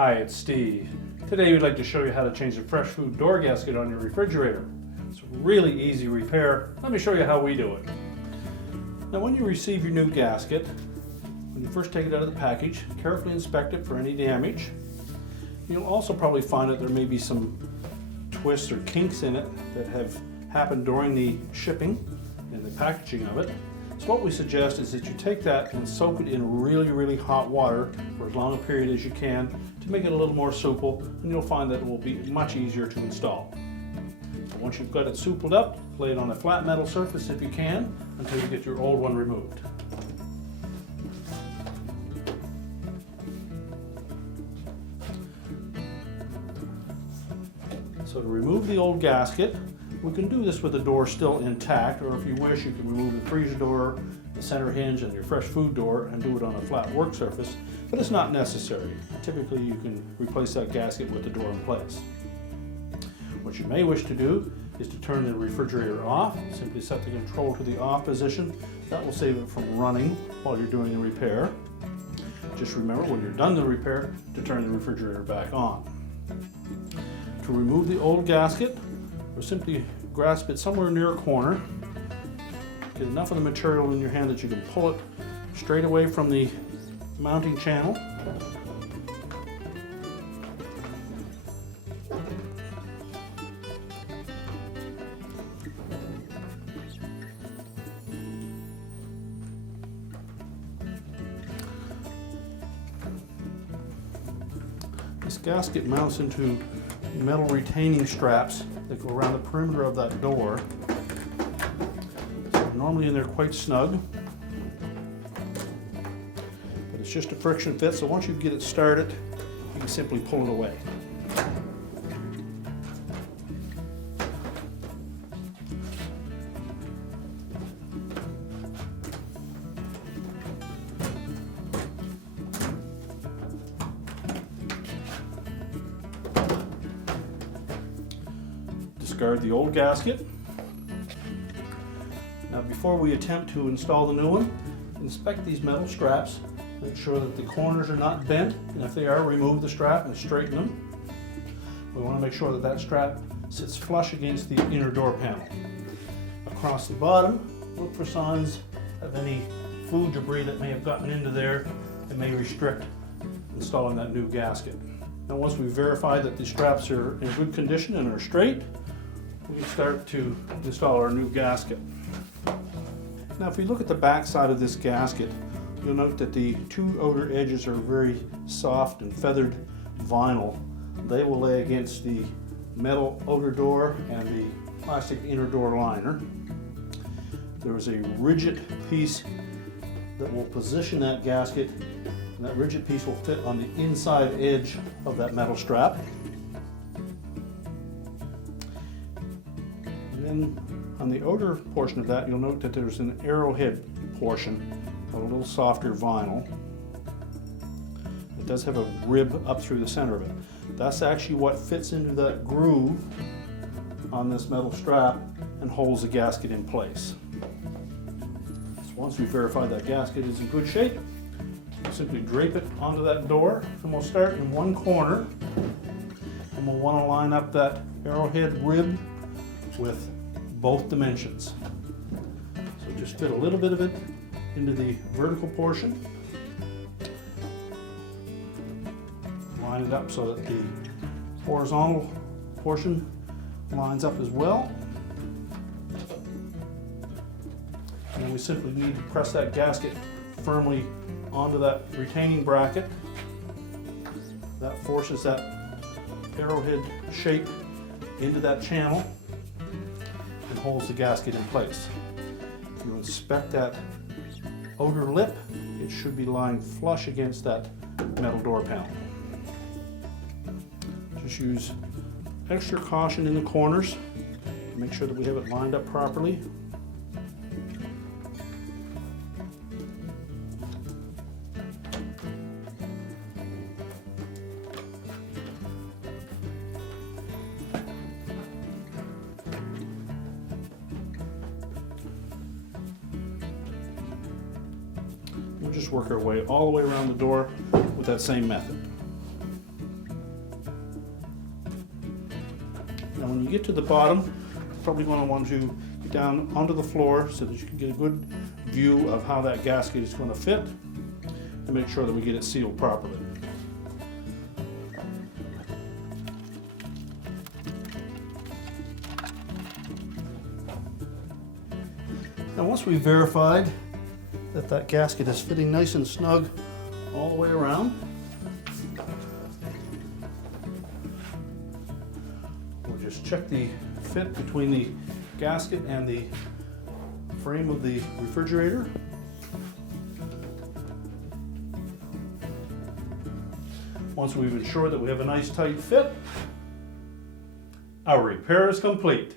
Hi, it's Steve. Today we'd like to show you how to change the Fresh Food Door Gasket on your refrigerator. It's a really easy repair. Let me show you how we do it. Now when you receive your new gasket, when you first take it out of the package, carefully inspect it for any damage. You'll also probably find that there may be some twists or kinks in it that have happened during the shipping and the packaging of it. So what we suggest is that you take that and soak it in really hot water for as long a period as you can to make it a little more supple, and you'll find that it will be much easier to install. So once you've got it suppled up, lay it on a flat metal surface if you can until you get your old one removed. So to remove the old gasket, we can do this with the door still intact, or if you wish, you can remove the freezer door, the center hinge, and your fresh food door and do it on a flat work surface, but it's not necessary. Typically, you can replace that gasket with the door in place. What you may wish to do is to turn the refrigerator off. Simply set the control to the off position. That will save it from running while you're doing the repair. Just remember when you're done the repair to turn the refrigerator back on. To remove the old gasket, or simply grasp it somewhere near a corner. Get enough of the material in your hand that you can pull it straight away from the mounting channel. This gasket mounts into metal retaining straps that go around the perimeter of that door. So normally in there quite snug, but it's just a friction fit, so once you get it started, you can simply pull it away. Discard the old gasket. Now before we attempt to install the new one, inspect these metal straps. Make sure that the corners are not bent, and if they are, remove the strap and straighten them. We want to make sure that that strap sits flush against the inner door panel. Across the bottom, look for signs of any food debris that may have gotten into there and may restrict installing that new gasket. Now once we verify that the straps are in good condition and are straight, we can start to install our new gasket. Now if we look at the back side of this gasket, you'll note that the two outer edges are very soft and feathered vinyl. They will lay against the metal outer door and the plastic inner door liner. There is a rigid piece that will position that gasket, and that rigid piece will fit on the inside edge of that metal strap. And on the outer portion of that, you'll note that there's an arrowhead portion of a little softer vinyl. It does have a rib up through the center of it. That's actually what fits into that groove on this metal strap and holds the gasket in place. So once we verify that gasket is in good shape, we'll simply drape it onto that door, and we'll start in one corner, and we'll want to line up that arrowhead rib with both dimensions. So just fit a little bit of it into the vertical portion. Line it up so that the horizontal portion lines up as well. And then we simply need to press that gasket firmly onto that retaining bracket. That forces that arrowhead shape into that channel and holds the gasket in place. If you inspect that outer lip, it should be lying flush against that metal door panel. Just use extra caution in the corners to make sure that we have it lined up properly. We'll just work our way all the way around the door with that same method. Now when you get to the bottom, you're probably going to want to get down onto the floor so that you can get a good view of how that gasket is going to fit and make sure that we get it sealed properly. Now once we've verified that that gasket is fitting nice and snug all the way around, we'll just check the fit between the gasket and the frame of the refrigerator. Once we've ensured that we have a nice tight fit, our repair is complete.